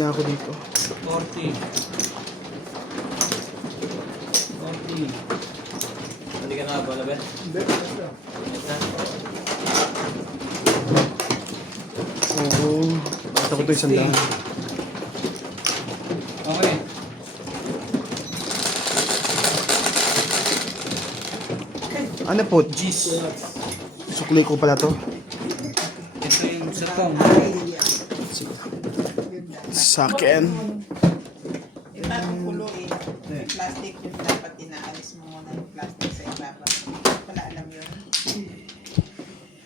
na ako dito. 40. 40. Hindi ka nakabala, Ben? Hindi. Oo. Basta ko ito isang daan. Okay. Ano po? Jeez. Sukli ko pala to. Ito yung satong. Sa akin. Iba kung kuluin, yung plastic yung dapat inaalis mo muna yung plastic sa ibabaw. Wala alam yun.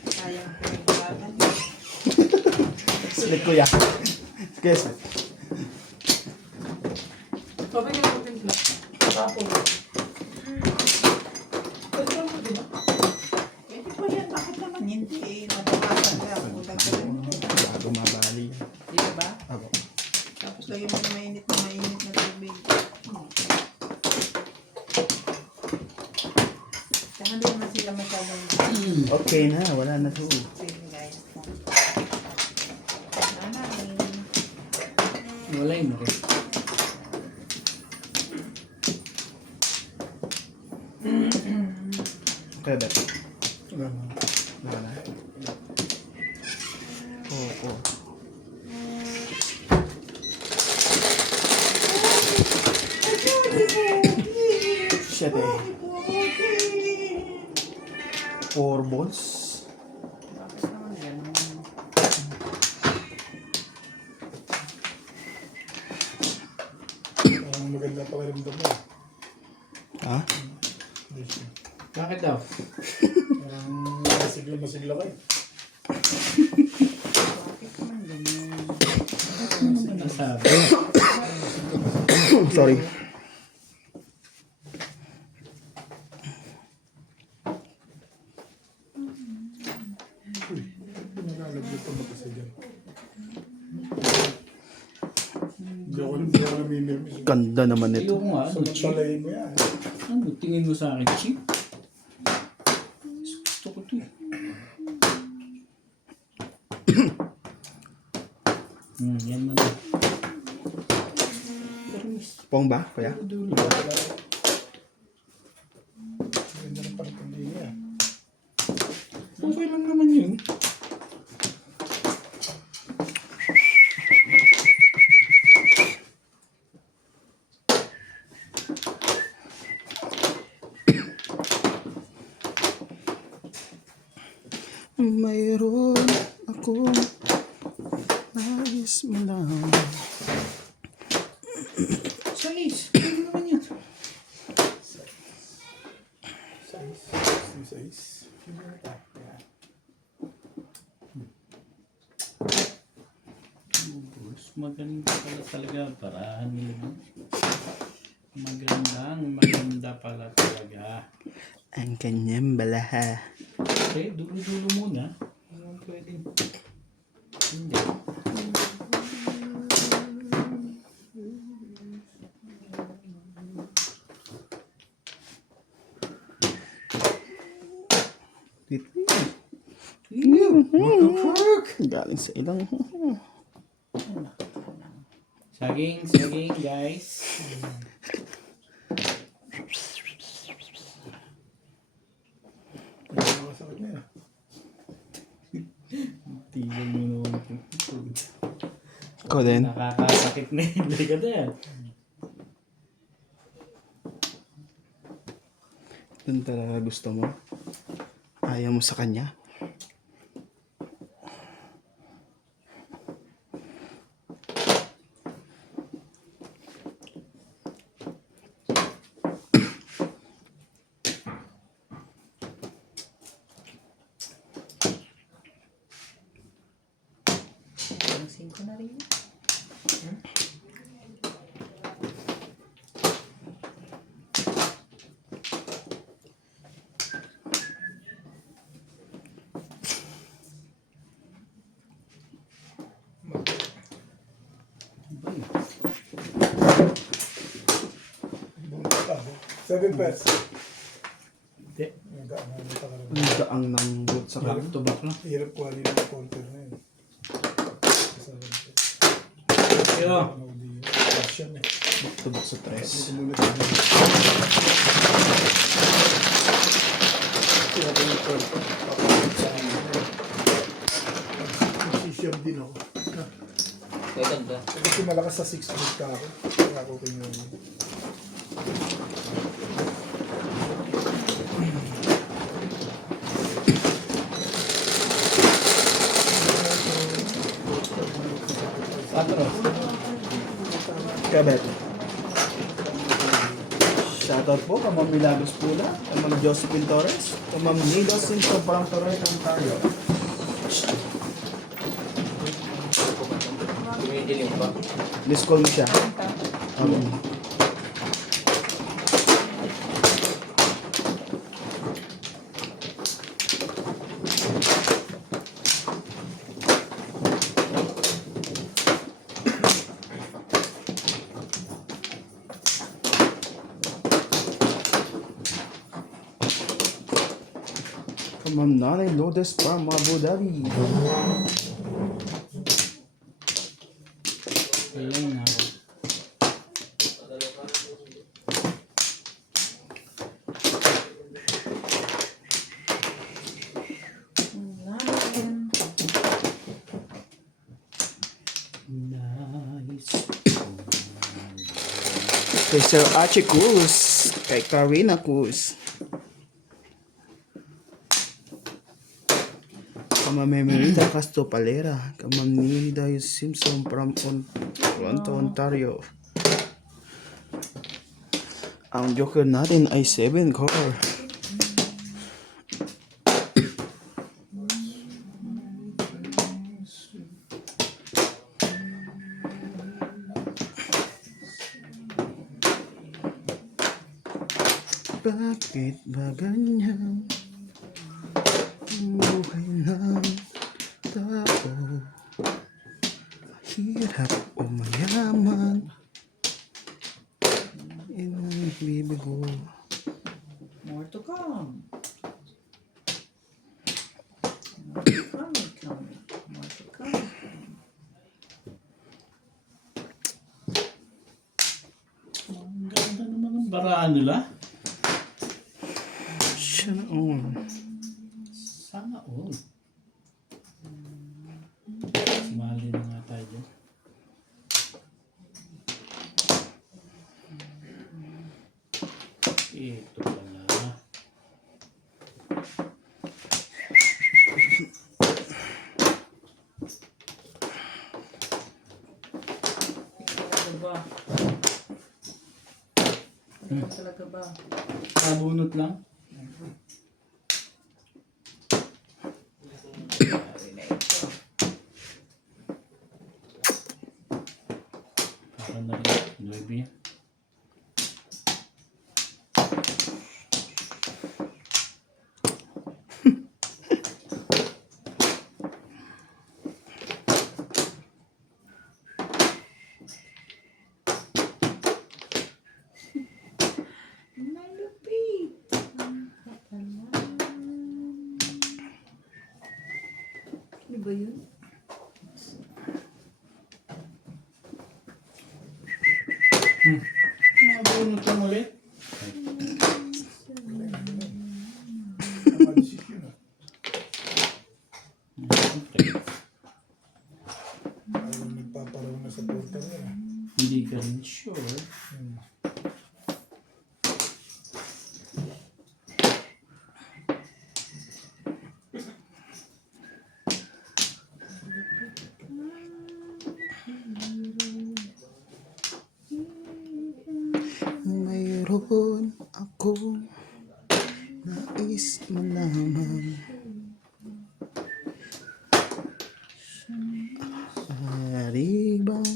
Sayang ko yung babaw. Slit ko ya. Guys. Sabi nga ko din lang. Tapos. Pwede po yan. Bakit naman hindi? Natapasan ka. Ulag ka rin. Bago mabali. Di ba? Ako. Tapos lagyan mo ng mainit na tubig. Saka hindi naman sila masyadong Okay na. Wala na to. sige guys. Wala yun, okay. Kaya dito. Wala na. Oo. Shit eh. 4 balls. Bakit naman ganun? Ang maganda pa rin mo. Ha? Bakit daw? Parang masigla kayo. Bakit naman ganun? Ano naman nasabi? Sorry. Pinalalagyan pa ba kasi dyan? Hindi ako namimirmis. Ganda naman ito. Ayoko nga. Ano, cheap? Salayin mo yan. Ano, tingin mo sa akin, cheap? Gusto ko to eh. Yan man. Pong ba? Kaya? Ganda ng pagpandi niya. Okay lang naman yun. Mayroon akong nais mo lang. Size. Ano naman yun? Size. Mas maganda pala talaga. Parahan nila. Maganda pala talaga. Ang kanyang balaha. Okay, dulo-dulo muna. Ano pwedeng? Hindi. Galing sa ilang. Saging, guys. Masakit na yan. Tigil mo naman po. Ikaw din. Nakakasakit na yun. Liga na yan. Doon talaga gusto mo. Ayaw mo sa kanya. Pansin ko na rin. Seven pairs. Hindi. Ang daang ng boot sa Back kanya. to back lang. Hirap kuha nila ng counter na yun. Pero Presyo. Passion eh. Tubok sa tres. Dito muna tayo. Kaya ko yung torto. Magsishare din ako. Ganda. Kasi malakas sa 6 minutes ka ako. Kaya ako kayo. Patro. Kabet. Shoutout po kay Ma'am Milagros Pula, kay Ma'am Josephine Torres, kay Ma'am Nido Simpson parang Torres, Ontario. Tumidilim pa. Miss call mo siya. Okay. Kay Ma'am Nanay Lourdes from Abu Dhabi. Ayun na. Nice. Kay Sir Archie Cruz, kay Karina Cruz. Kay Ma'am Emerita Castro Palera, kay Ma'am Nida Simpson from Toronto, Ontario. Ang joker natin ay 7 core. Bakit ba ganyan ang buhay ng tao? Hirap o mayaman, bibigo. More to come. More to come. More to come. Ang ganda naman ng baraan nila. Siya na all. Sana all. Sumali na nga tayo dyan. Ito pala. Talaga ba? Talaga ba? Nabunot lang. Sorry na ito. Parang na rin. 9 yan. Malupit. Ano ba yun? Nabunot lang ulit. Tama decision ah. Okay. Parang nagpaparaw na sa portal niya. Hindi ka rin sure. Mayroon akong nais malaman. Ari bang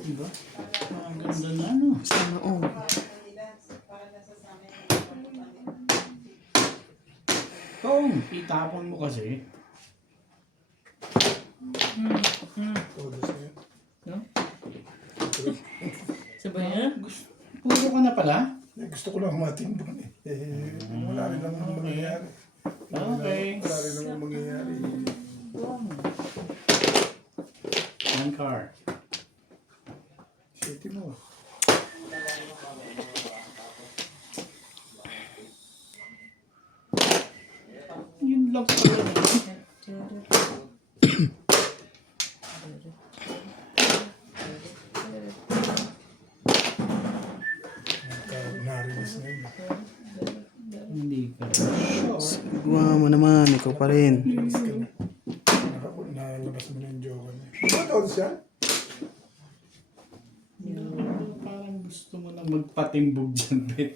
Diba? Ang ganda na ano. sana all. Tong, itapon mo kasi. Todos na yun. No? Sabay na? Puro ka na pala? Eh, gusto ko lang matindong eh. Wala rin naman mangyayari. Okay. Wala rin naman mangyayari. One card. Shitty mo. Yun lang pala. Narinis na yun. Hindi ka. Gawa mo naman, ikaw pa rin. Narinis ka na. Nalabas mo na yung joker niya. Ano tawag siya? Parang gusto mo na magpatimbog dyan, Bet.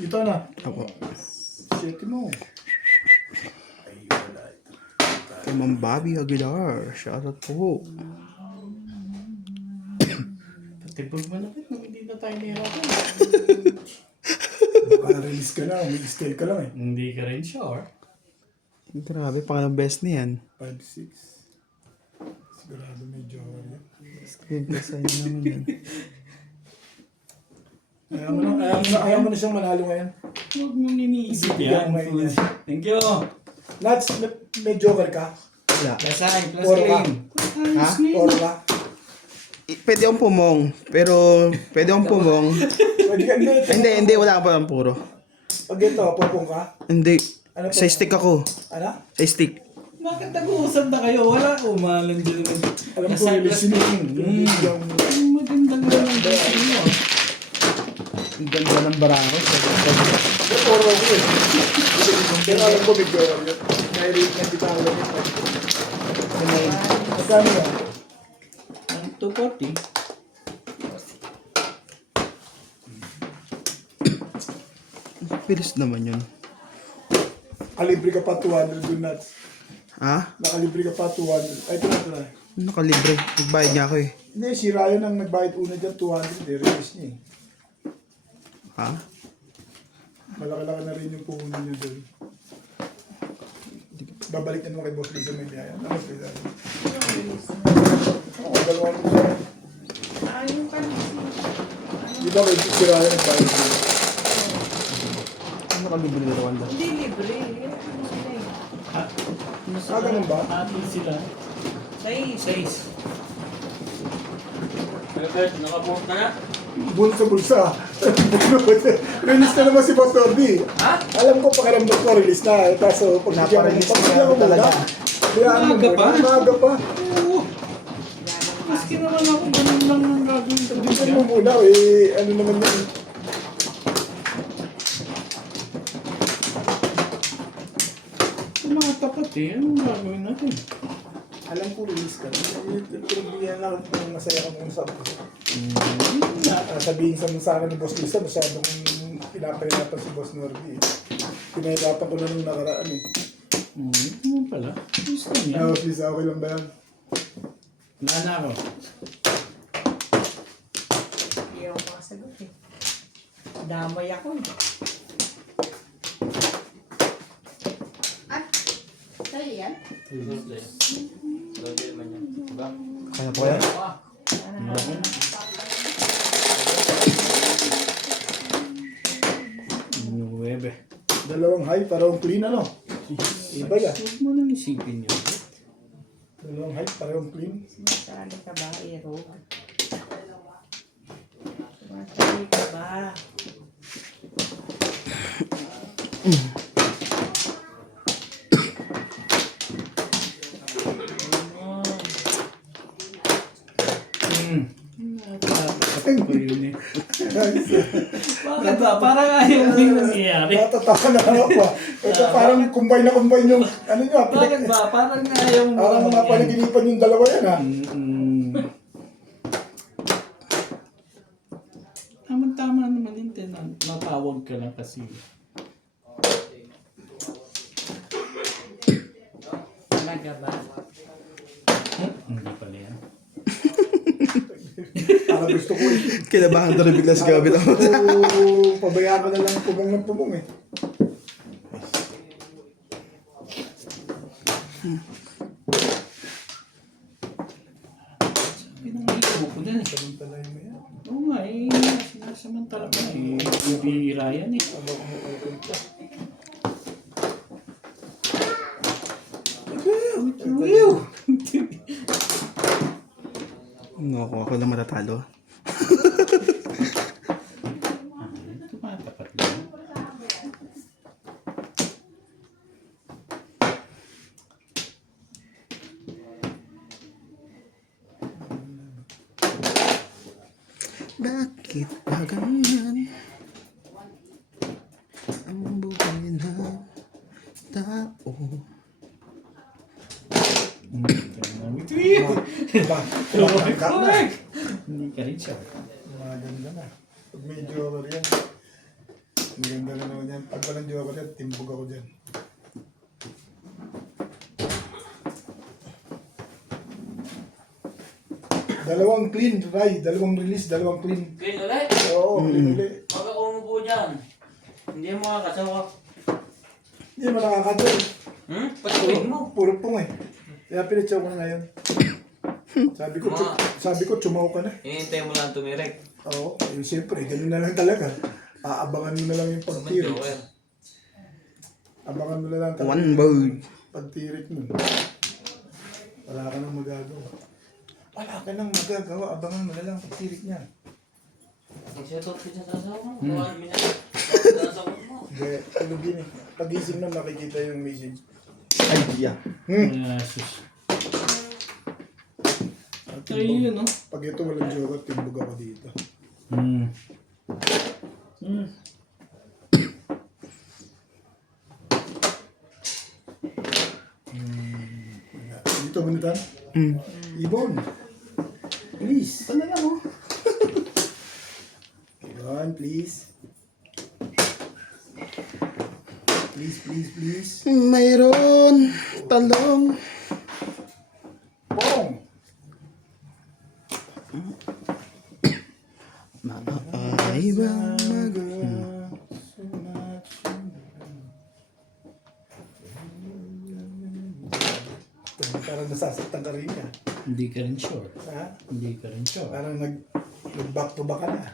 Ito na. Ako. Shitty mo. Kay Ma'am Bobby Aguilar. Shoutout po. Patibog mo na, Bet, nung hindi na tayo nahirapan. Baka release ka na. May stay ka lang eh. Hindi ka rin sure. Grabe, pangalang best na yan. 5-6. Sigurado may joker yan. Screen pa sa'yo naman yan. Ayaw mo na siyang manalo ngayon. Huwag mong iniisip Bigyan yan. mo ngayon yan. Thank you. Nats, may joker ka? Wala. Lasay, plus Puro ka. clean. Ha? Or ka? Pwede akong pumong. Pero, pwede akong pumong. Pwede ka, hindi. Hindi, wala ka pa puro. Pag ito, pupong ka? Hindi. Ano po? Sa stick ako. Ano? Sa stick. Bakit nag-uusap na kayo? Wala. Umalan dyan naman. Alam ko, Lasay, plus release clean. yung... Ang maganda nga ng gusto mo. Ang ganda ng barako. Puro ko eh. Pero alam ko may joker yun. Kaya rin nagbitawan lang yun. Magkano yan? Ang 240. Pilis naman yun. Nakalibre ka pa 200 dun, Nats. Ha? Nakalibre ka pa 200. Ay, ito na. Nakalibre. Nagbayad nga ako eh. Hindi, si Ryan ang nagbayad una dyan, 200. Release niya eh. Ha? Malaki-laki na rin yung puhunan niya doon. Babalik na naman kay Boss Lisa may biyaya. Ano ba sila? Oo, dalawang mo siya. Yung kanina. Di ba kay si Ryan nagbayad doon? Ano nakalibre na Wanda? Hindi libre. Ano sila eh. Ah, ganun ba? Ati sila. Sais. 6. Pero Bert, nakabuhok ka na? Bulsa. Release na naman si Boss Norby. Ha? Alam ko pakiramdam ko release na. Kaso pag Naparelease pagbigyan ko na talaga. Biyaan mo Maaga pa? muna. Maaga pa. Oo. Maski naman ako, ganun lang ang gagawin ko. Bigyan mo muna eh. Ano naman yun? Yung mga tapat eh, anong gagawin natin? Alam ko release ka. Pinagbigyan lang kung masaya ka muna sa akin. Sabihin sa akin ni Boss Lisa, masyadong pinapahirapan si Boss Norby. Pinahirapan ko na nung nakaraan eh. Ano pala? Gusto niya. Boss Lisa, okay lang ba yan? Wala na ako. Hindi ako makasagot eh. Damay ako eh. Sa'yo yan? Lagi naman yan. Diba? Kaya po yan? Okay. Nuwebe. Dalawang high, parang clean ano? Iba yan. Huwag mo nang isipin yun. Dalawang high, parang clean. Sumasali ka ba, Ero? Sumasali ka ba? Nakakatawa ko yun eh. Bakit ba? Parang ayaw mo yung nangyayari. Natatawa na ako ah. Ito parang combine na combine yung ano nyo. Bakit ba? Parang ayaw mo Parang mga panaginipan yung dalawa yan ah. Tama naman din tinan. Matawag ka lang kasi. Talaga ba? Hindi pala yan. Parang gusto ko eh. Kinabahan na rin bigla si Gabit ako. So, pabayaan ko na lang pumong ng pumong eh. Pinangayos ko na eh. Samantalay mo yan. yan eh. Aba, kumukukul pa. Naku, ako lang matatalo. Tumatapat lang. Bakit ba ganyan ang buhay ng tao? Tumangkak na. Hindi ka rin siya. Maganda na. Pag may joker yan, maganda na naman yan. Pag walang joker yan, timbog ako dyan. Dalawang clean, Ray. Dalawang release, dalawang clean. Clean ulit. Oo, clean ulit. Huwag ako umupo dyan. Hindi mo makakasawa. Hindi mo nakakadol. Patuloy mo. Puro pong eh. Kaya pinitsaw ko na ngayon. Sabi ko, chumaw ka na. Hihintay mo lang tumirek. Oo, yun siyempre, ganun na lang talaga. Aabangan mo na lang yung pagtirik. Joker. Abangan mo na lang talaga One bird. pagtirik mo. Wala ka nang magagawa. Wala ka nang magagawa, abangan mo na lang pagtirik niya. Magsetot ka sa sasawa mo. Kuhaan mo niya. Sasawa mo. Hindi, tulog yun eh. Pagising na nakikita yung message. Ay, yeah. Sus. Ay, yun, no? Pag ito walang joker, timbog ako dito. Hmm. Dito bunutan. Mm. Ibon. Please. Talaga mo? Ibon, please. Please, please, please. Mayroon talong. Pong! Maaay ba Parang nasasaktan ka rin ka. Hindi ka rin sure. Ha? Hindi ka rin sure. Parang nag-back to back ka na.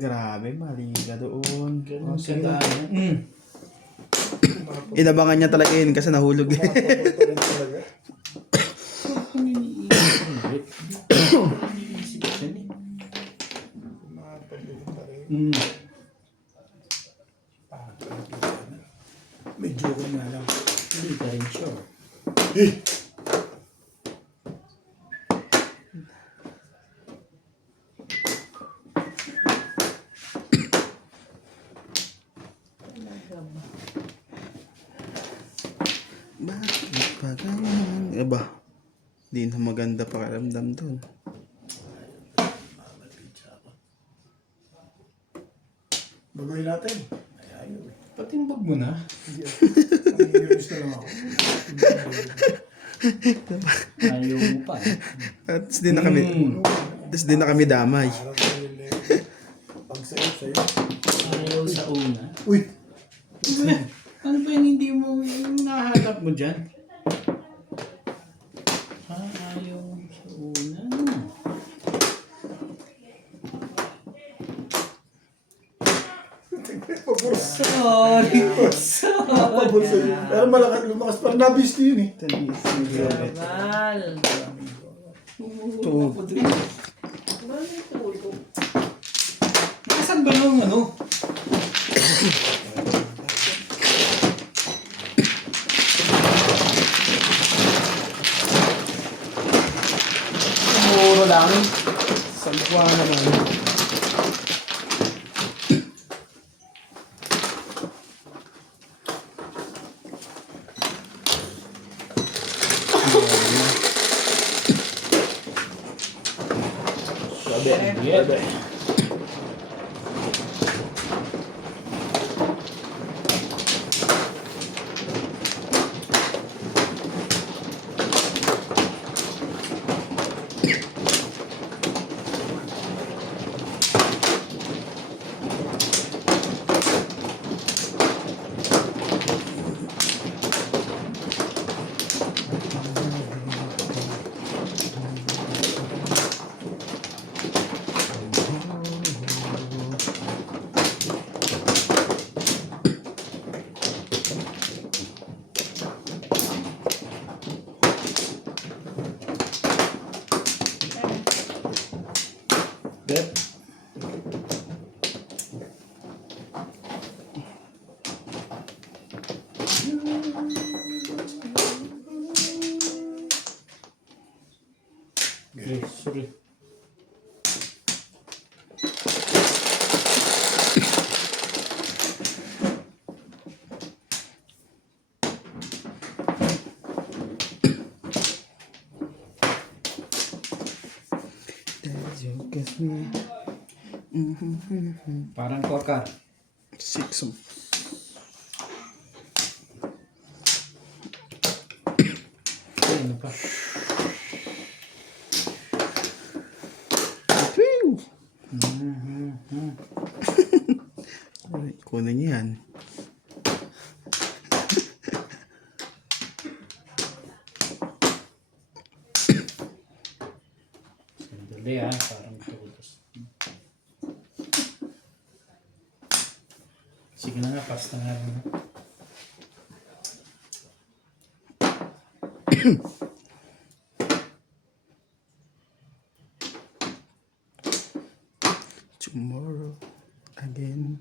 Grabe, mali ka doon. Ganun ka tayo. Inabangan niya talaga yun kasi nahulog eh. Papunta rin talaga. Iniisip siya eh. Papunta rin. May joke na lang. Hindi ka rin sure. Eh! Bakit ba ganyan? Aba, di na maganda pakiramdam doon. Bagoy natin. Ay, ayaw eh. Patimbag mo na. Hindi. Nangyayos na lang ako. Ayaw mo pa. At di na kami, tapos di na kami damay. Para sa'yo, Leo. Pag sa'yo. Ayaw sa una. Uy! Ano ba yung hindi mo yung nahanap mo dyan? Ayaw sa una. Pabulsa. Sorry. Pabulsa yun. Pero lumakas pa. Nabis ko yun eh. Mal. Two. Nasaan ba nung ano? Muro lang. Sagwa naman. Yeah. sorry. That you kiss me. Parang kokar. 6. Ano pa? Phew! Ay, kunin niyo yan. Sandali parang tulos. Sige na nga, pass na nga rin. Tomorrow again.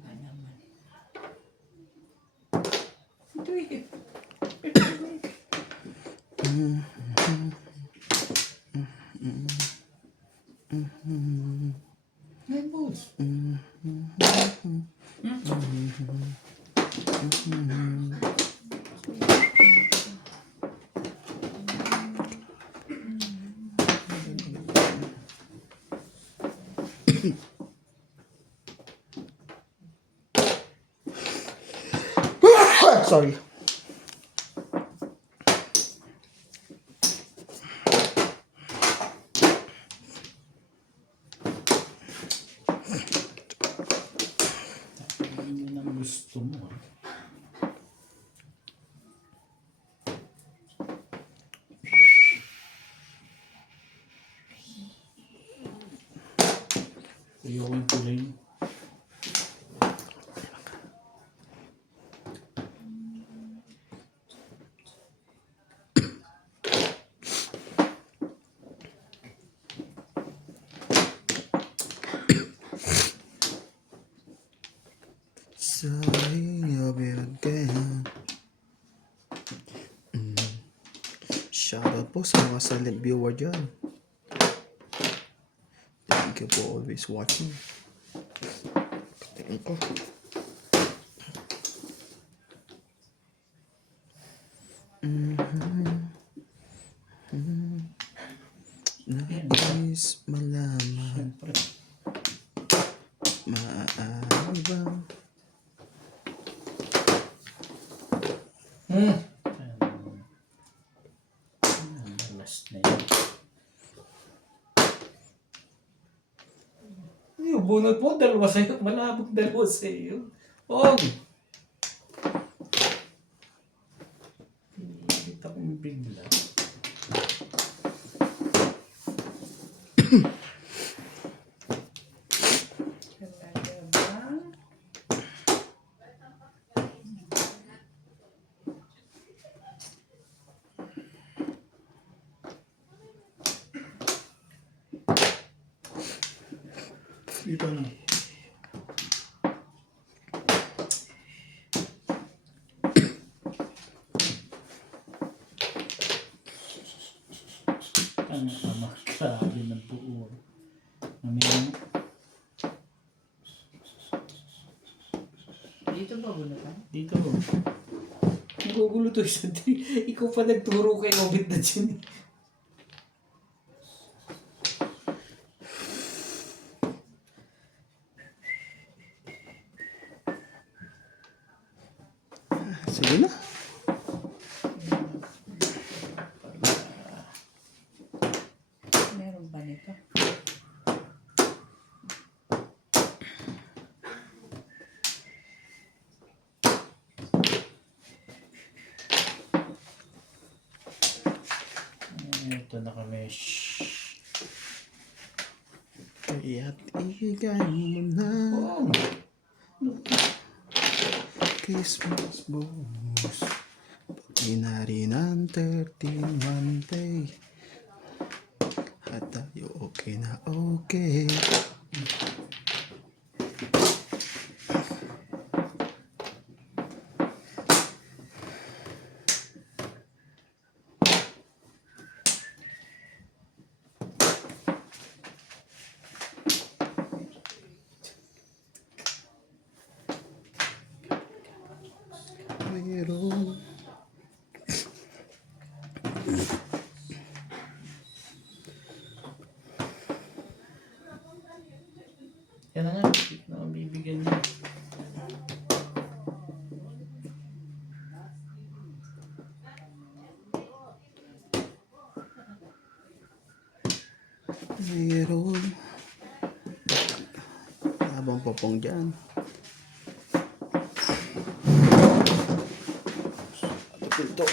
Levels. Sorry. Yun ang gusto mo. Ayoko yung kulay. Sorry, I'll be again. Shoutout po sa mga silent viewer dyan. Thank you for always watching. Tingin ko. Nais malaman. Siyempre. Maaari bang Last na yun. Yung bunot mo, dalawa sa'yo. Malabog dalawa sa'yo. Oh! Kita kong bigla. Dito na. Ang ama, grabe ng buo. Mamaya, Dito ba bunutan? dito. Nagugulo to isa. Ikaw pa nagturo kay Obit na dyan. sige na. Meron ba nito? Ito na kami. Kaya't igay mo na. Oh! Christmas bonus. Pati na rin ang 13 Monday. At tayo okay na okay. Mayroon. Yan na nga, hindi na akong bibigyan niya. Mayroon. Habang popong dyan. Ito.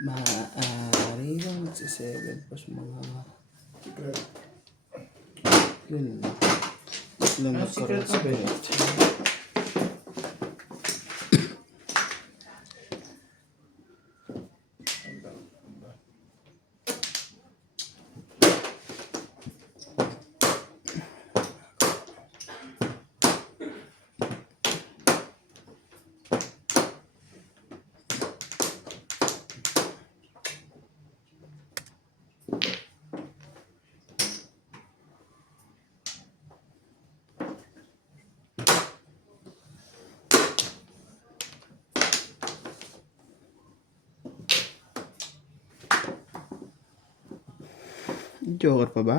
Maaari lang magsi-7 pas mga... Yun lang. Lang Ano secret mo, Ben? Joker pa ba?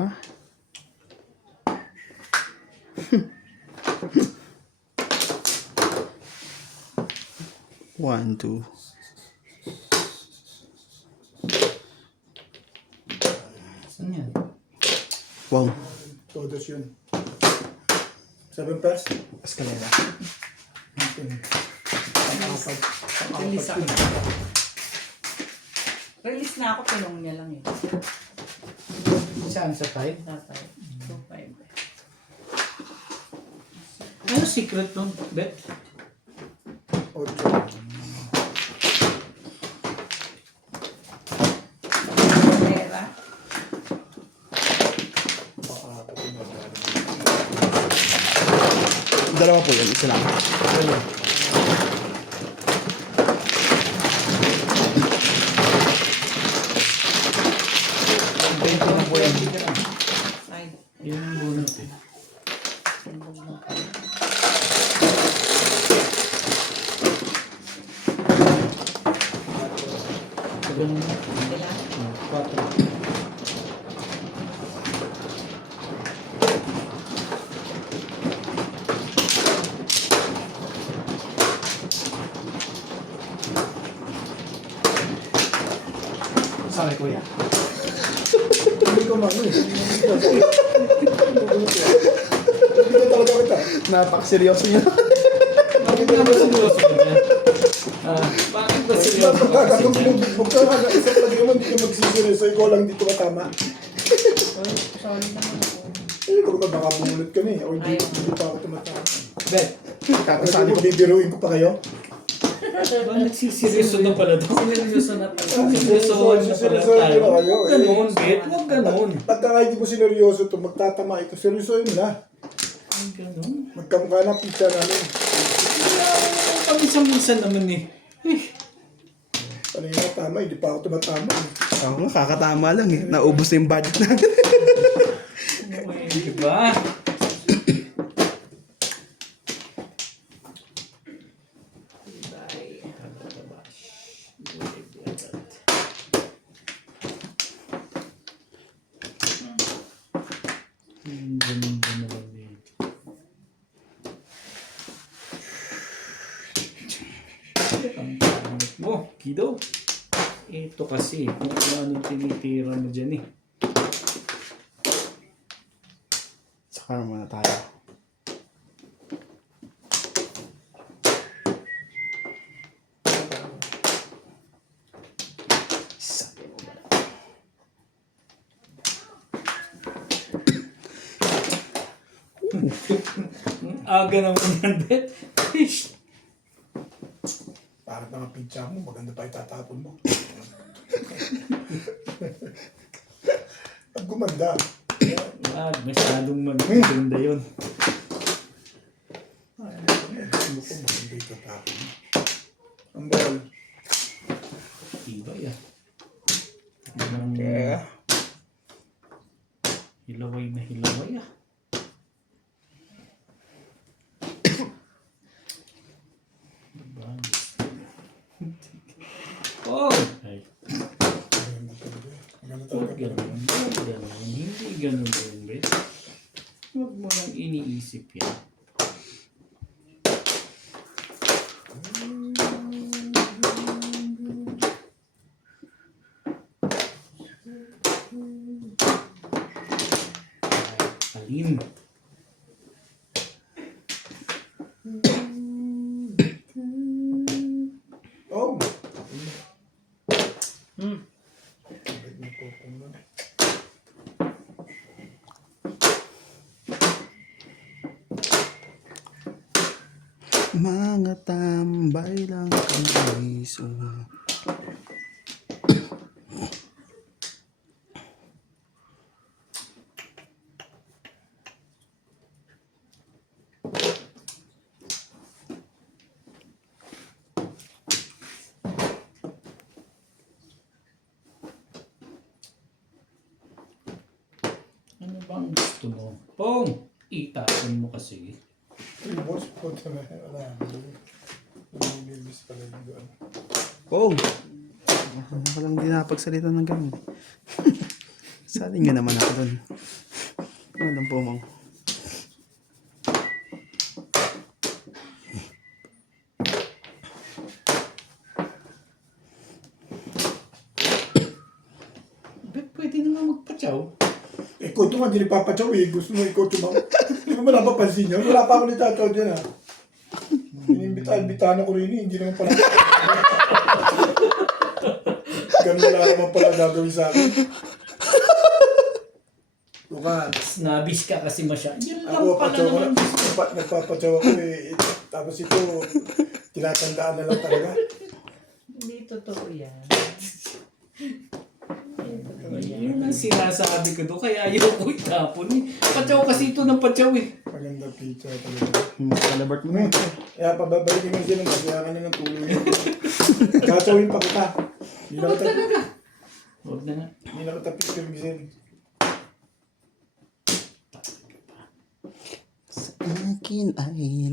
One, two. Saan yan? Wow. Todos yun. 7 pairs? Escalera. Release ako. Release na ako, tulong niya lang eh. Saan sa 5? Tatay. 2-5. Ano secret nun, Bet? 8. Pera. Dalawa po yun, isa lang. Side. Yun ang bunot eh. So, ganun na. Kailan? 4. Sorry, kuya. Hindi ko mano eh. Hindi ko talaga kita. Napakaseryoso niya. Bakit nga ba seryoso ka dyan? Bakit ba seryoso ka? Kung binubugbog ka nga, isa talaga naman hindi ka magsisiryoso. Ikaw lang dito matama. Sorry naman ako. Eh, kung baka bumulot ka na eh. O hindi pa ako tumatama. Bet, Kasi kung bibiruin ko pa kayo. ba nagsiseryoso na pala daw? Seryoso na pala. Seryosohan na pala Seryosohan tayo. na kayo. Huwag ganun, Bet. Huwag ganun. Pagka nga hindi mo sineryoso ito, magtatama ito. Seryosohin mo na. Huwag ganun. Magkamukha na pizza namin. Paminsan-minsan naman eh. Ano yung tama, hindi pa ako tumatama. Ako nga, kakatama lang eh. Naubos na yung budget natin. Diba? Ang pangit mo, Kido. Ito kasi, kung anong tinitira mo dyan eh. Saka naman na tayo. Sabi mo ba? Ang aga naman yan, Bet. Fish. Parang mga pizza mo, maganda pa itatapon mo. Pag gumanda. Masyadong maganda yun. Ay, gusto mo ko maganda itatapon mo. Ang ball. Iba yan. Yeah. Hilaway na hilaway ah. Oh! Ay, Maganda huwag talaga. ganun. Huwag ganun. Hindi ganun yun, Brett. Huwag mo lang iniisip yan. Alin? Oh! Hmm. Bakit may popong nun? Mga tambay lang kami so. Ano bang gusto mo? Pong! Itapon mo kasi. Three balls, punta na. Wala. Nilibis pala yung doon. Oh! Ano ko lang di napagsalita ng ganun. Salin nga naman ako dun. Walang pumang. Ba't pwede naman magpatsaw? Ikaw ito nga, hindi nagpapatsaw eh. Gusto mo ikaw tumaw. Hindi mo napapansin yun. Wala pa ako nagtatsaw dyan ah. Inimbitahan ko rin eh. Hindi naman pala. Ganun wala naman pala gagawin sa akin. Lukan. Snobbish ka kasi masyado. Yan lang Ako, pala patsaw ko naman. na. Nagpapatsaw ako eh. Tapos ito, tinatandaan na lang talaga. Hindi totoo yan. Yun ang sinasabi ko doon. Kaya ayaw ko itapon eh. Patsaw kasi ito ng patsaw eh. Maganda pizza talaga. Kalabart mo na. Kaya pababalikin mo sila, kaya ka na ng tulong yun. Katsawin pa kita. Hindi na Huwag kita, talaga. Huwag na nga. hindi na kita picture Gisel. Akin ay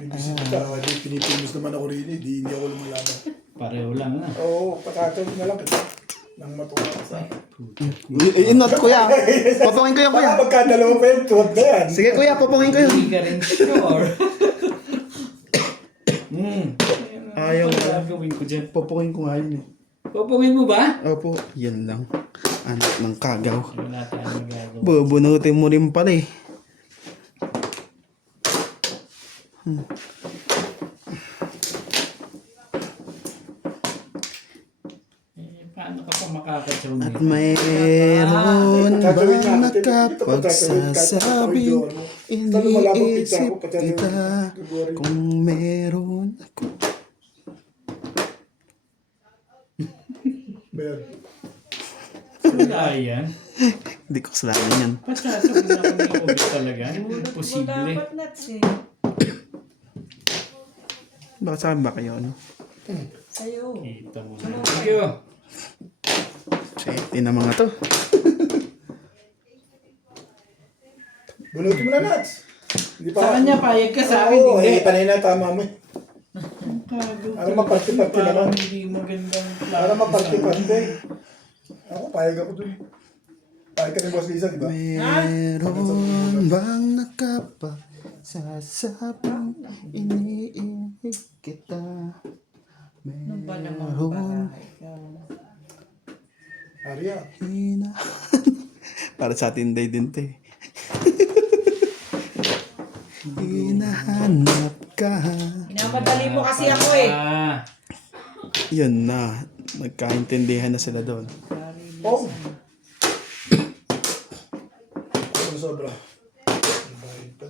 Bibisit ka, hindi pinipimus naman ako rin, hindi ako lumalaban. Pareho lang na. Oo, patatsawin na lang kita. Nang matuwa ka sa akin. Inot kuya. Popongin ko yan kuya. Baka magkadalawa pa yun, tuwad na yan. Sige kuya, popongin ko yan. Hindi ka rin sure. Ayaw Ano ko. gagawin ko dyan? Popongin ko nga yun eh. Popongin mo ba? Opo, yan lang. Anak ng kagaw. Wala tayong magagawa. Bubunutin mo rin pala eh. Paano ka pa makakatsaw At nito? mayroon bang nakapagsasabing iniisip kita kung meron ako. Meron. Wala yan. Hindi ko kasalanan yan. Patsasawin na ako ng ulit talaga. Imposible. Dapat nuts eh. Baka sa akin ba kayo ano? Sa'yo. Kita mo na. Thank you. Safety na mga to. Bunutin mo na, Nats. Hindi Sa kanya, payag ka sa akin. Oo, Hindi. panay na tama mo eh. Kagaw Para talaga. maparte-parte Parang naman. hindi magandang Para maparte-parte. Ako, payag ako dun. Payag ka ni Boss Lisa, di ba? Meron bang nakapagsasabing iniibig kita? Ano ba namang Meron bahay ka? Arya. hina. Para sa atin day din to eh. Hinahanap ka. Minamadali mo kasi ako eh. Yun na. Nagkaintindihan na sila doon. Oh. Ano sobra? Bayad pa.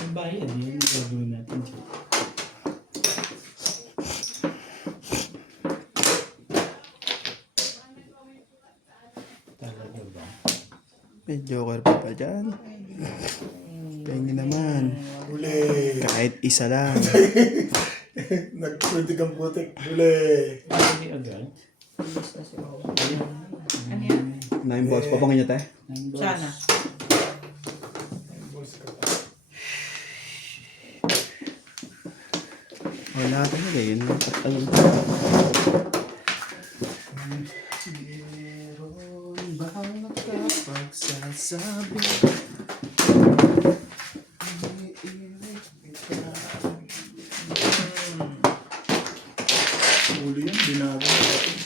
Ang bayad, yan yung gagawin natin dyan. Talaga ba? May joker pa ba dyan? Pengi naman. Huli. Kahit isa lang. Nagpwede kang putik. Huli. Hindi agad. Ano yan? Nine balls. Papangin niyo tayo. Sana. Balls ka pa. Wala talaga yun. Ayun. Meron bang nakapagsasabi? Iniinig kita. Uli yan, binago natin.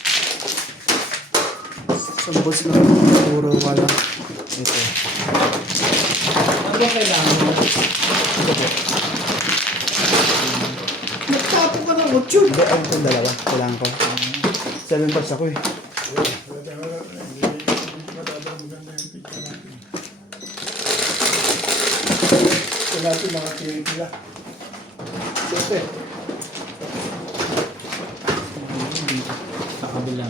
Sambos lang. Puro wala. Ito. Ano ba kailangan mo? Nagtapo ka ng 8. Hindi, ayun ko dalawa. Kailangan ko. 7 bars ako eh. Maganda yung picture natin. Ito natin mga pila. Siyempre. Sa kabila.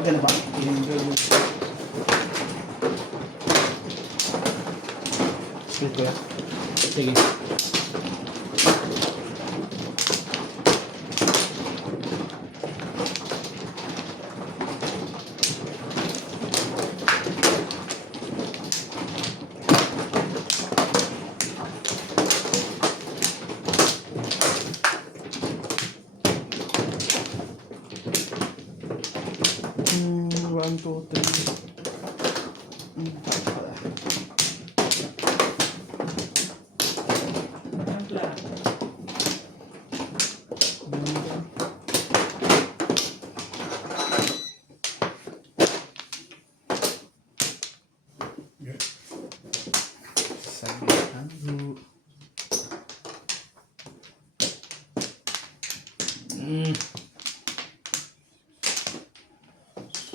Okay na ba? Split ko lang. Sige. One, two, three.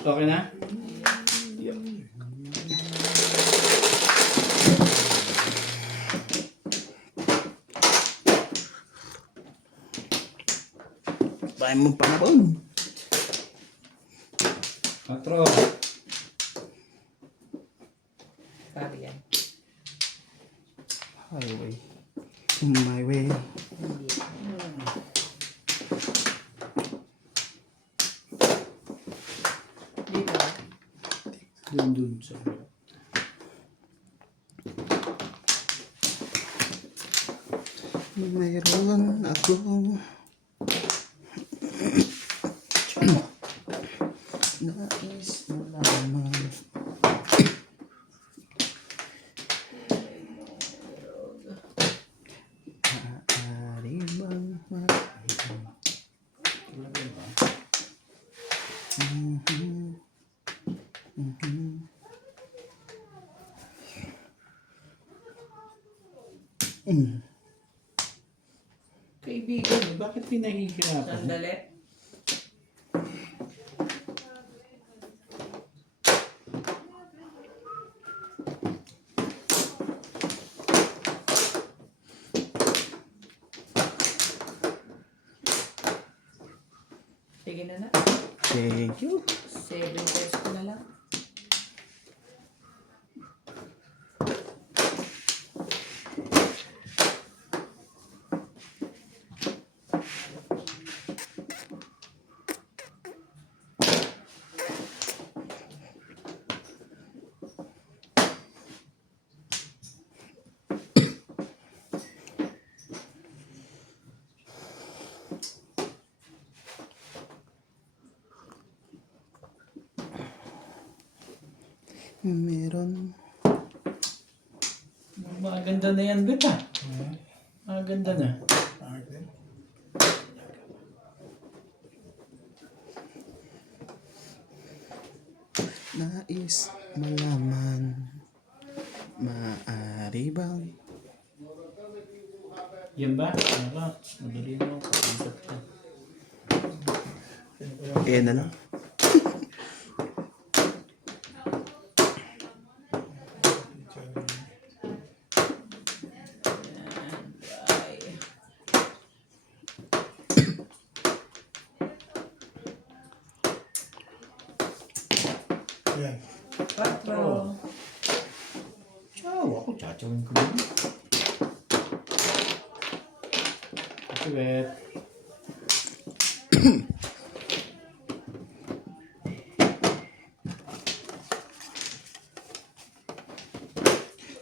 Okay na? Bayan mo panahon. 4. Sabi yan. Highway. On my way. Dito. Dun sa... Mayroon akong nais malaman. Maaari bang Kaibigan, bakit pinahihirapan? Sandali. Sige na na. Thank you. 7 pesos ko na lang. Meron. Maganda na yan, Bet ah. Maganda na. Nais malaman. Maaari bang Yan ba? Naka, madali mo. Pag-isap ka. Ayan na lang. Yan. 4. Oh, ako tsachawin ko na. Kasi Bet.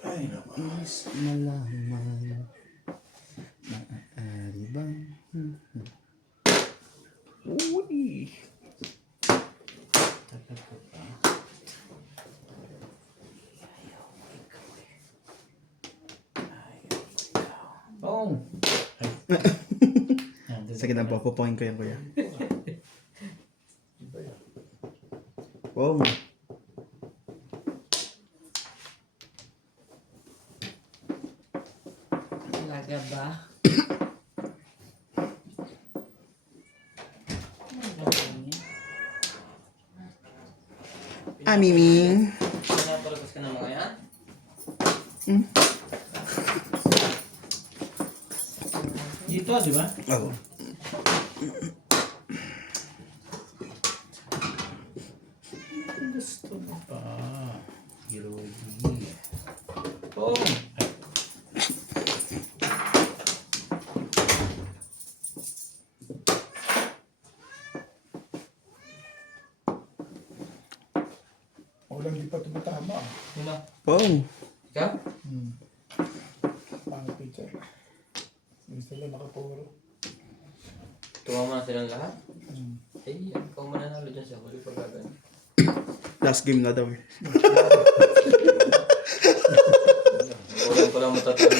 Ay, naku. nais malaman? Oh. Ay. Sige na po, pupuhin ko yan, kuya. Iba yan. Wow. Talaga ba? Miming. Pinapalagas ka ng mga yan? Dito, di ba? Oo. Gusto mo pa. Hirogi. Oh. Ay. Walang di pa tumatama. Sino? Wow. Ikaw? Pangit picture. Gusto nila nakapuro. Tuwa mo na silang lahat? Eh, ikaw mananalo dyan sa huli pag gagawin. Last game na daw eh. Kulang ko lang matatalo.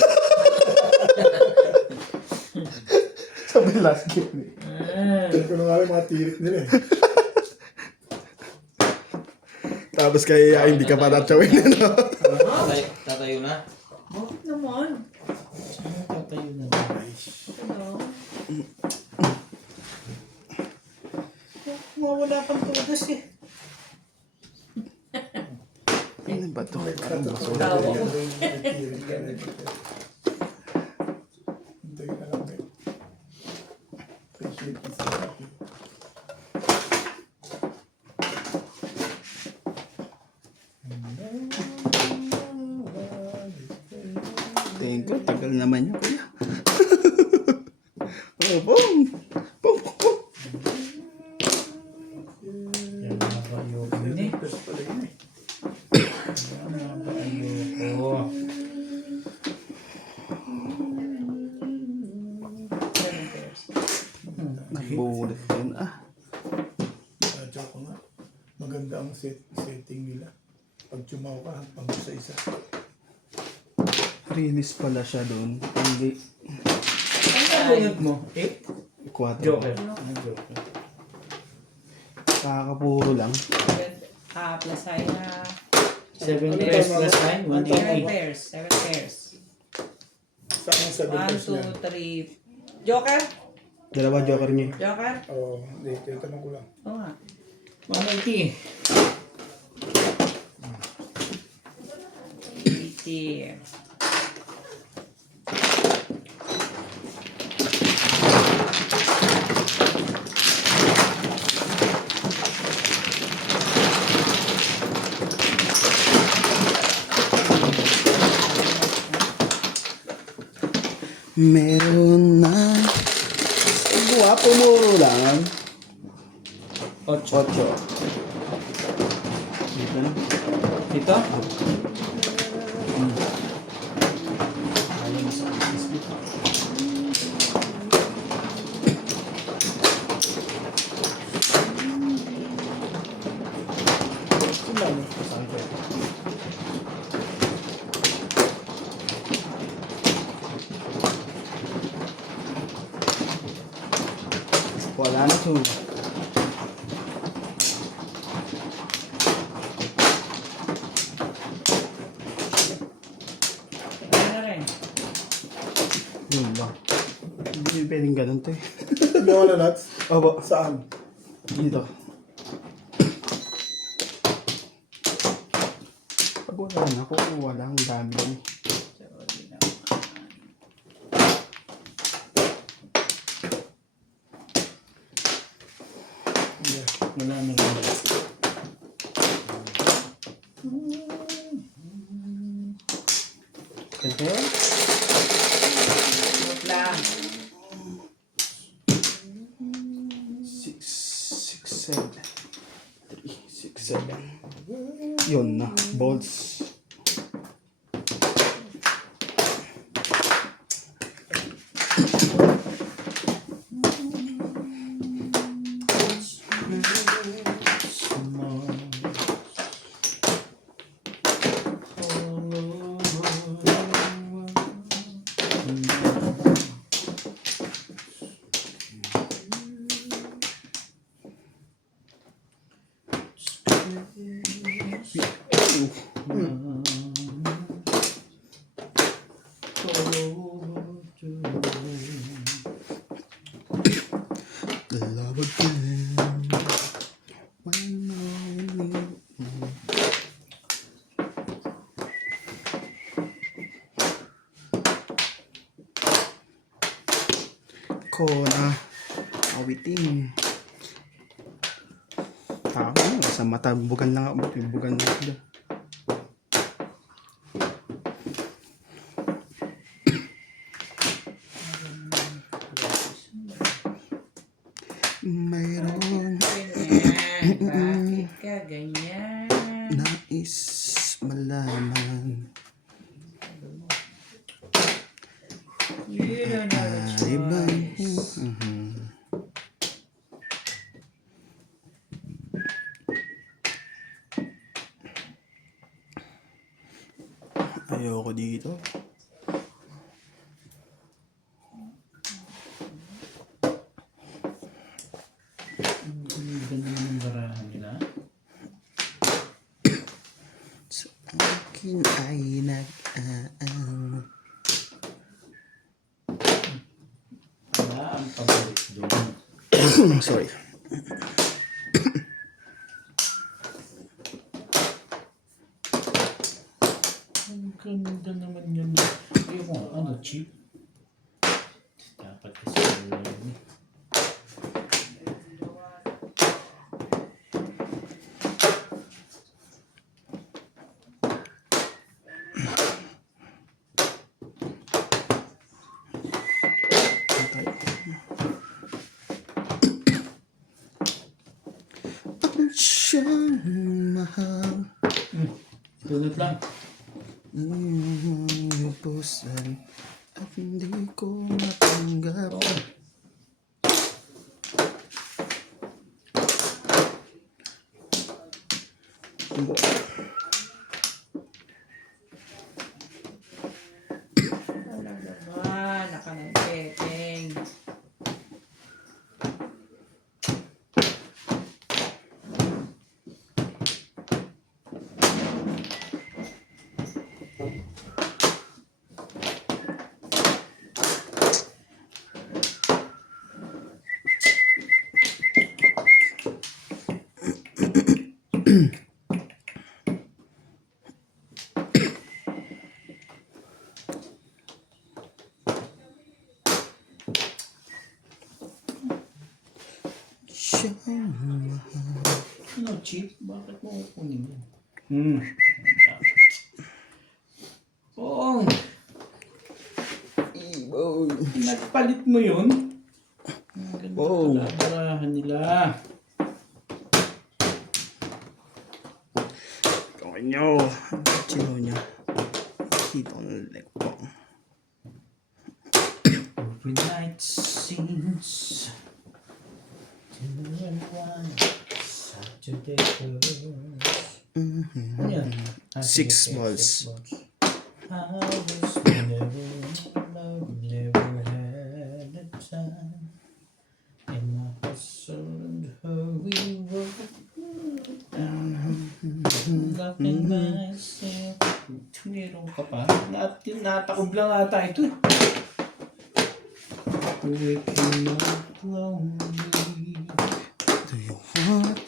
Sabi last game eh. Tignan ko na nga lang mga tirik nila eh. Tapos kaya hindi ka pa natawin, ano? Tatayo na. Bakit naman? Sino tatayo na? Ano? Mawala pang tudas eh. Ano ba ito? Parang basura. Tawa ko. Hintay ka lang eh. Appreciate it sa akin. Tingin ko, tagal naman yun, kuya. Oh, boom! Boom, boom, boom! Yan nga ba ayoko yun eh? Tapos pala yun eh. Yan nga ba ayoko? 7 pairs. Nabulit yun, ah. Sadya ko nga. Maganda ang setting nila. Pag chumaw ka, pang isa-isa. Release pala siya doon. Hindi. Ano bunot mo? 8? 4. Joker. Ano Joker? Kakapuro lang. Plus ay na 7 Ano pairs tama plus mo? 9? Ano 1 tama 7 mo? pairs. 7 pairs. Saan yung 7 1, pairs niya? 2, 3. Joker? Dalawa joker niya. Joker? Oo, hindi. Titanong ko lang. Oo nga. 180. 80. Meron na. Guwapo mo lang. 8. 8. Dito na. Dito? Wala na to. Ano na rin? Yun ba? Hindi pwedeng ganun to eh. Gawa na nuts? Opo. Saan? Dito. Pag wala na ako, wala ang dami yun. Yeah. Wala na lang. Okay? Look lang. 6, 6, 7. 3, 6, 7. Yun na. Bolts. ko na awitin. Tama, sa mata, bugan na nga. Bugan na nga. Mayroon Bakit ka ganyan? nais malaman. You don't know the Ay ba? choice. Ayoko dito. Ganda naman ang barahan nila. Sa akin ay nag-aaw. Wala ang pabalik doon. Sorry. Ang ganda naman yan. Ayoko, ano, cheap? Dapat kasi wala yun eh. Ang siyang mahal. Tunod lang. Lubusan at hindi ko matanggap. Walang naman, nakanagpeteng. Siyang mahal. Ano, cheap? Bakit mo kukunin yan? Oo. Iboy. Nagpalit mo yun? Ang ganda Wow. pala ang barahan nila. Okay nyo. Chino nyo. Dito ang leg po. Overnight scenes. Saturday girls. Ano yan? Six balls. I was never in love, never had a time. In my hustle and hurry work, loving myself. Meron ka pa? Natakob lang ata ito. Waking up lonely. Do you want?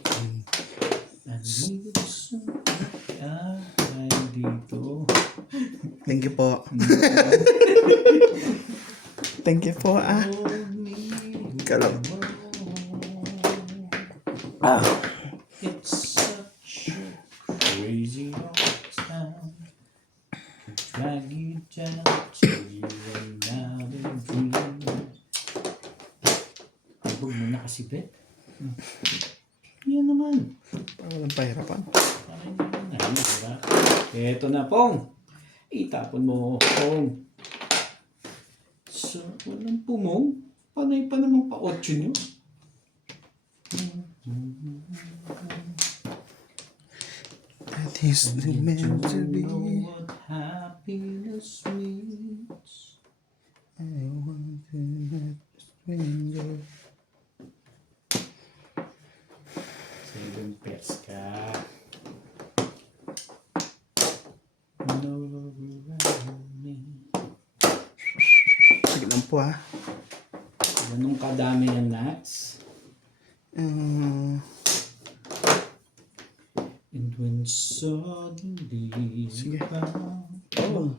I need something. Ay, dito. Thank you po. Thank you po Hold me. Kalab. It's such a crazy old town. Drag you down till you run out of dreams. Huwag mo na kasi, Bet. Yan naman. Para walang pahirapan. Ay, diba? Eto na, Pong. Itapon mo, Pong. So, walang pumong. Panay pa namang pa-8 nyo. That is meant to be. Know what happiness means. I want to let a stranger. 7 pets ka. No around me. Sige lang po ha. Ganun kadami yung nuts. And when suddenly Sige. you found Oh.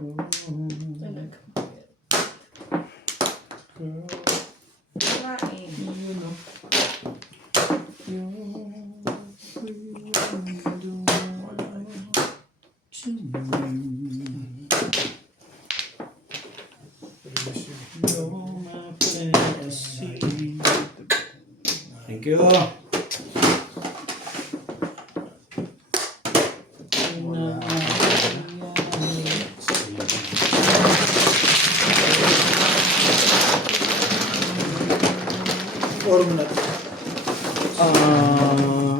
Talaga. Kumain. Yun o. Thank you. Form na.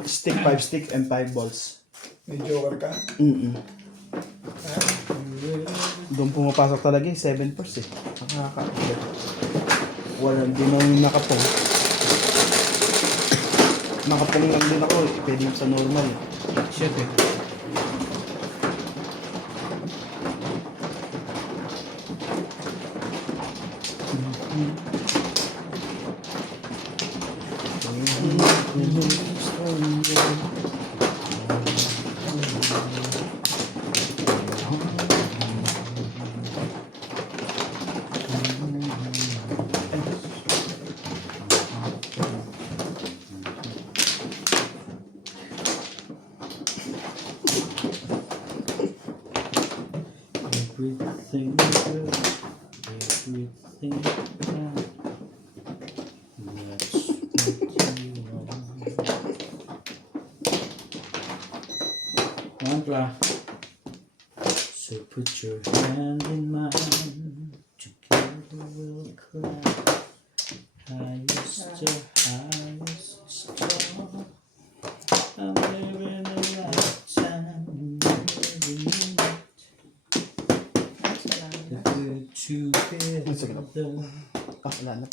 Stick 5 stick and 5 balls. May joker ka. Doon pumapasok talaga yung 7 pers eh. Nakaka-upload. Wala, hindi na yung nakapong. Nakapong lang din ako eh. Pwede yung sa normal eh. Shit eh. Everything good, everything bad. That's what you want. Mantra. So put your hand in mine. Together we'll cry. Highest to highest star. I'm living a lifetime. Living it. The good together. Wala na.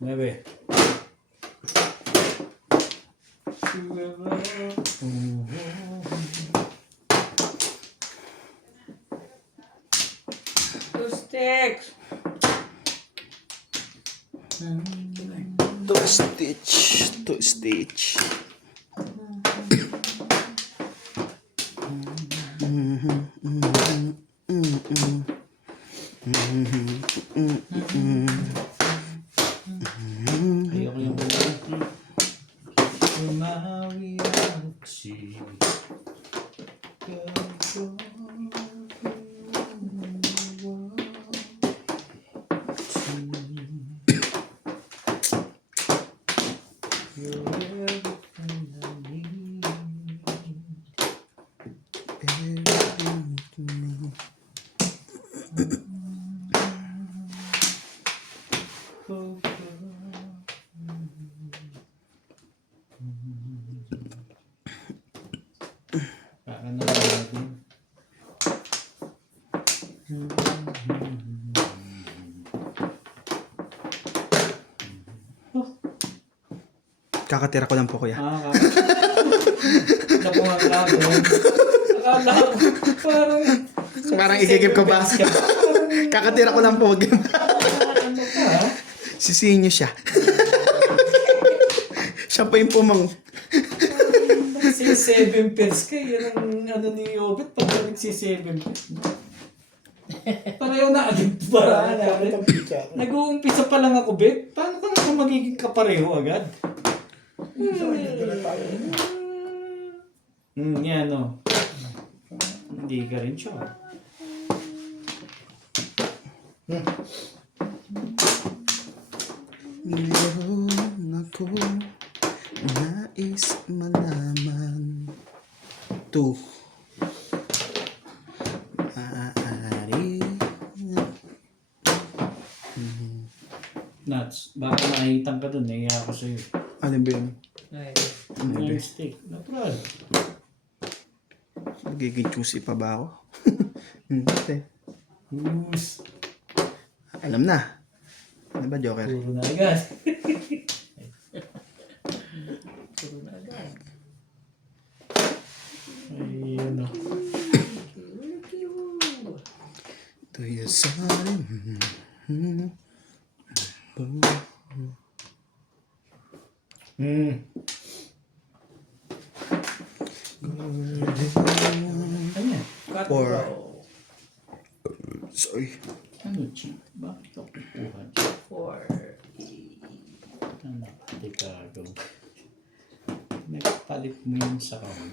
Nueve. Two sticks. 2 stitch. 2 stitch. Ayoko yung bumati. Tumawi ang si. You're everything I need. Baka na natin. Kakatira ko lang po kuya. Napunga ko. Akala ko, parang... Parang ikikip ko ba? Kakatira ko lang po. Ano ka? Sisihin niyo siya. Siya pa yung pumang. Kasi 7 pairs ka, yan ang ano ni Obet pag nagsi 7 pairs. Pareho na agad ba? Ang pizza. Nag-uumpisa pa lang ako, Bet. Paano ka naman magiging kapareho agad? Yan o. Hindi ka rin siya. Meron ako nais malaman. To maaari. Nuts. Baka nakahitang ka dun. Naiya ako sa'yo. Alin ba yun? Yung steak. Natural. Magiging juicy pa ba ako? Hindi. Goose. Alam na. Ano ba, Joker? Puro na agad. Puro na agad. Ayun o. To your son. Ano yan? Four. Kato. Sorry. Ano, Chi? Bakit ako kukuha? 4. Ano? Teka, nagpalit mo yun sa kahon.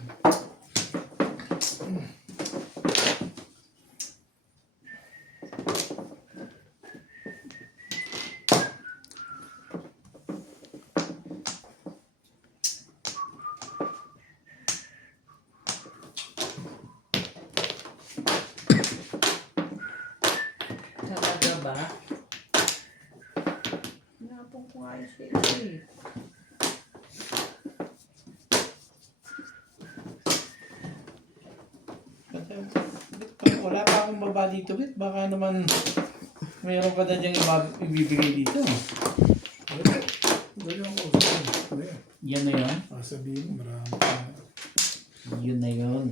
Talaga ba? Pinapong ko nga yung sila eh. Wala pa akong baba dito, Bit. Baka naman mayroon ka na diyang ibibigay dito. Ganyan ko. Ano yan? Yan na yun. Sabihin mo, marami ka na. Yun na yun.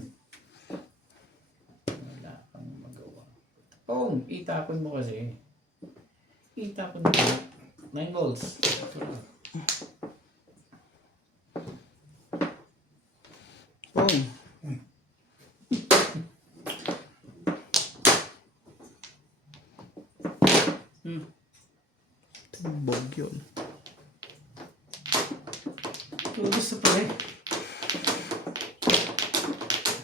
Wala kang magawa. Oh, itapon mo kasi. Itapon mo. 9 balls. Pong. Bog yun. Tulis na pala eh.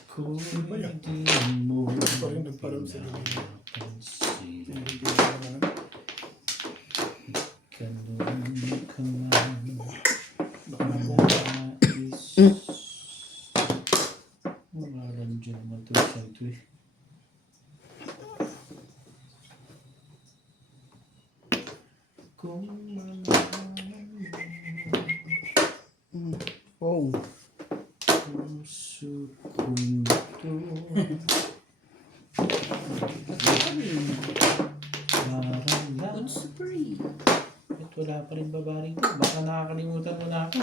Kung ba yan? hindi mo Pa rin nagparam sa gabi. pinapansin, Pinibigyan ko naman. ganun ka man. Baka na po. Nais. Mawalan dyan naman ito sa ito eh. Kung Pong. puso kong ito parang lang. Free. At wala pa rin baba rito. Baka nakakalimutan mo na ako.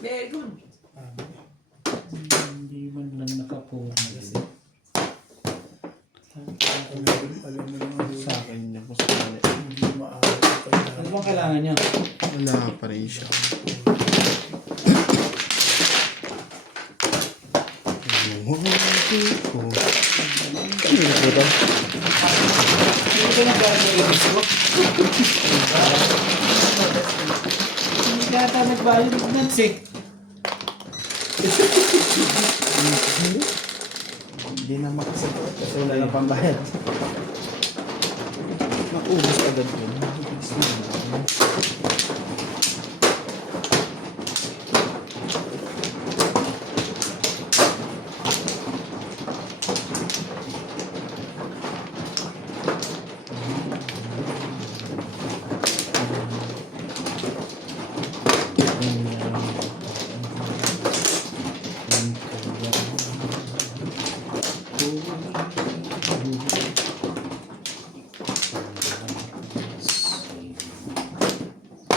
Very good. Hindi man lang nakaporma kasi. Alam mo naman Sa akin niya po sa kanya. hindi maaari. Ano bang kailangan niya? Wala pa rin siya. Hindi ka nag-valid ko. Hindi ka ata nag-valid nuts eh. Hindi na makasagot kasi wala na pambayad. Naubos agad yun.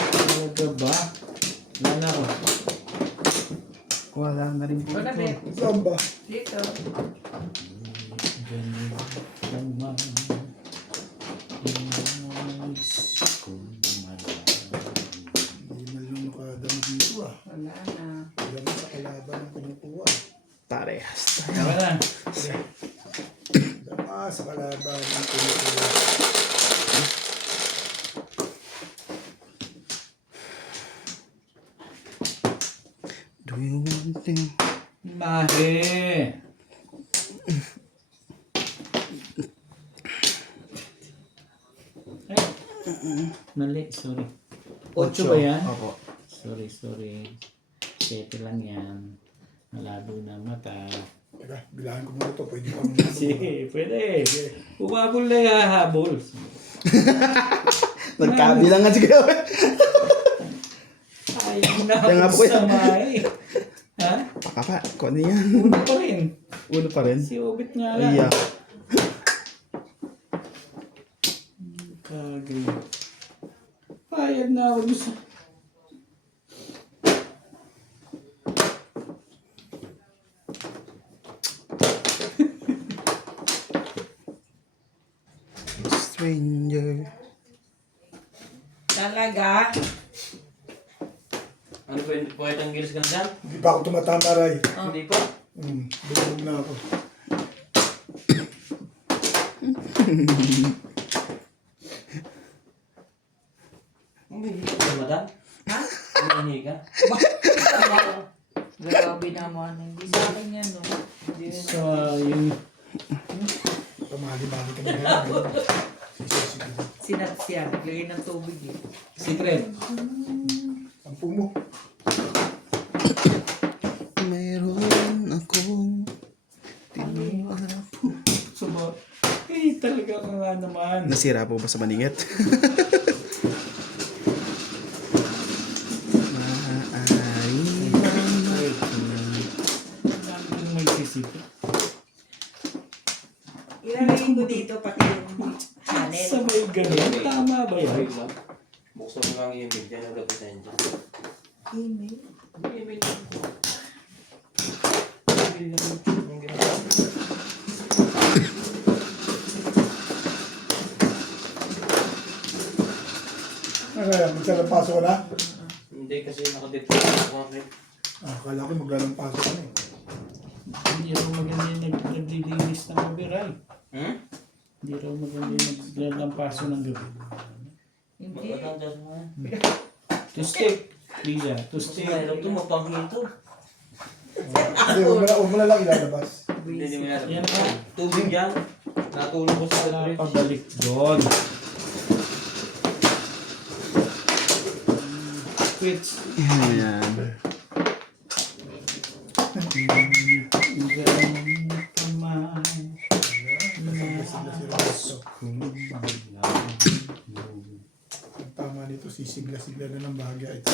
Talaga ba? Wala na ako. Wala na rin po Wala, ito. Bet. Saan ba? Dito. Ganun naman. Nais kong malaman. Hindi man yung nakadami dito ah. Wala na. Alam mo sa kalaban ang kinukuha. Parehas. Tama na. Dama sa kalaban ang kinukuha. Do you want to... Mahe. Ay. Mali, sorry. 8 ba yan? Opo. Sorry. 7 lang yan. Malabo na ang mata. Teka, bilahan ko muna ito. Pwede pang Sige, pwede. Umabol na hahabol. Nagkabilang nga siguro. Ayaw na Kaya nga ako po yan. sa may. Ha? Pakapa, kung ano yan. Uno pa rin. Ulo pa rin. Si Obit nga lang. Iya. Kagay. Payag na ako gusto. Stranger. Talaga? Ano po yung puwetang gilis ka na dyan? Hindi pa ako tumatama, Ray. Hindi pa. Bulog na ako. Umihi ka, madam? Ha? Umihi ka? Grabe naman. Hindi sa akin yan, no? So, yung Pamali-mali ka na yan. Sinat siya. Naglagay ng tubig eh. secret. Ang pumo. Mayroon akong tinuwara po. So, talaga ka nga naman. Nasira po ba sa maningit? Wait. Ang dami ko naman sisipin. Ilalagay ko dito pati yung channel. Sabay ganun. Tama ba yan? Wait lang. Buksan mo lang yung email dyan. Ang represent dyan. Email? Email lang. Email lang yung ginagawa. Ano yan? Magsalampas ko na? Hindi kasi nakadeploy ako. Akala ko maglalampaso ka na eh. Hindi raw maganda yung naglilinis ng gabi, Ray. Hmm? Hindi raw maganda yung naglalampaso ng gabi. Hindi. Magkatanda mo yan. To stick. Lisa, to Kasi stick. mahirap ito, mapanghin ito. Hindi, huwag mo na lang ilalabas. Hindi mo yan. Yan pa. Tubig yan. Natulog ko sa Wala fridge. pabalik doon. Quits. Ayan. Ang tama nito, sisigla-sigla na ng bahagya ito.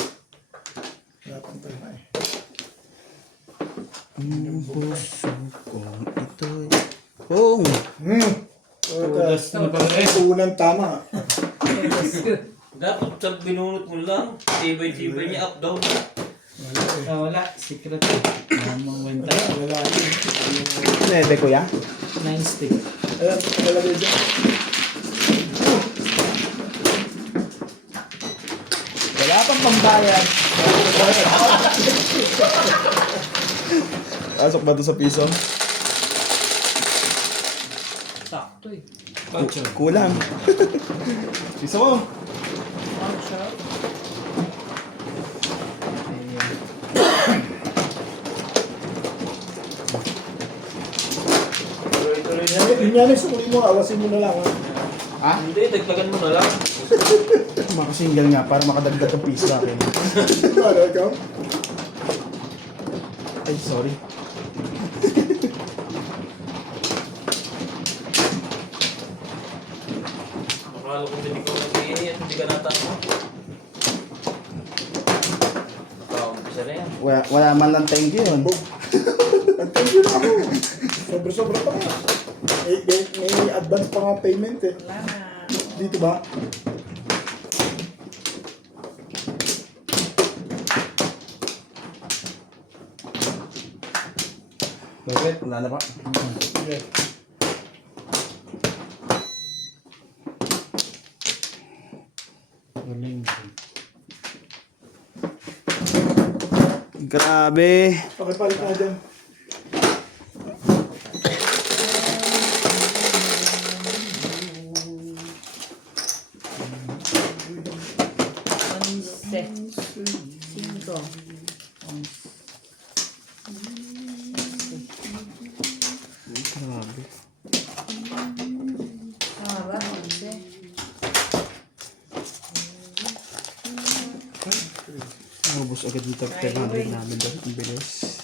Wala pang tama eh. Ang puso ko ito'y... Oh! Tulas na pala eh. Unang tama. Dapat sa binunot mo lang. Tibay-tibay niya, up, down. Wala eh. Wala. Secret eh. Namang wenta. Wala eh. Nede ko ya? 9 stick. Ayan, nakalagay dyan. Wala pang pambayad. Pasok ba ito sa piso? Sakto eh. Ocho. Kulang. Piso ko. Ang sarap. Tuloy-tuloy na. Yung yan eh, sukuli mo, awasin mo na lang. Ha? Hindi, dagdagan mo na lang. Makasingle nga para makadagdag ang piso akin. Ano, ikaw? Ay, sorry. Akala ko hindi ko nag-iini at hindi ka natama. Umpisa na yan. Wala man lang thank you yun. Nag-thank you na ako. Sobra-sobra pa nga. May advance pa nga payment eh. Wala na. Dito ba? Bakit? Wala na ba? Yeah. Galing. Grabe. Pakipalit na dyan. Onse. Cinco. Grabe. Tama ba? Onse. Ubus agad dito. 500 namin doon. Ang bilis.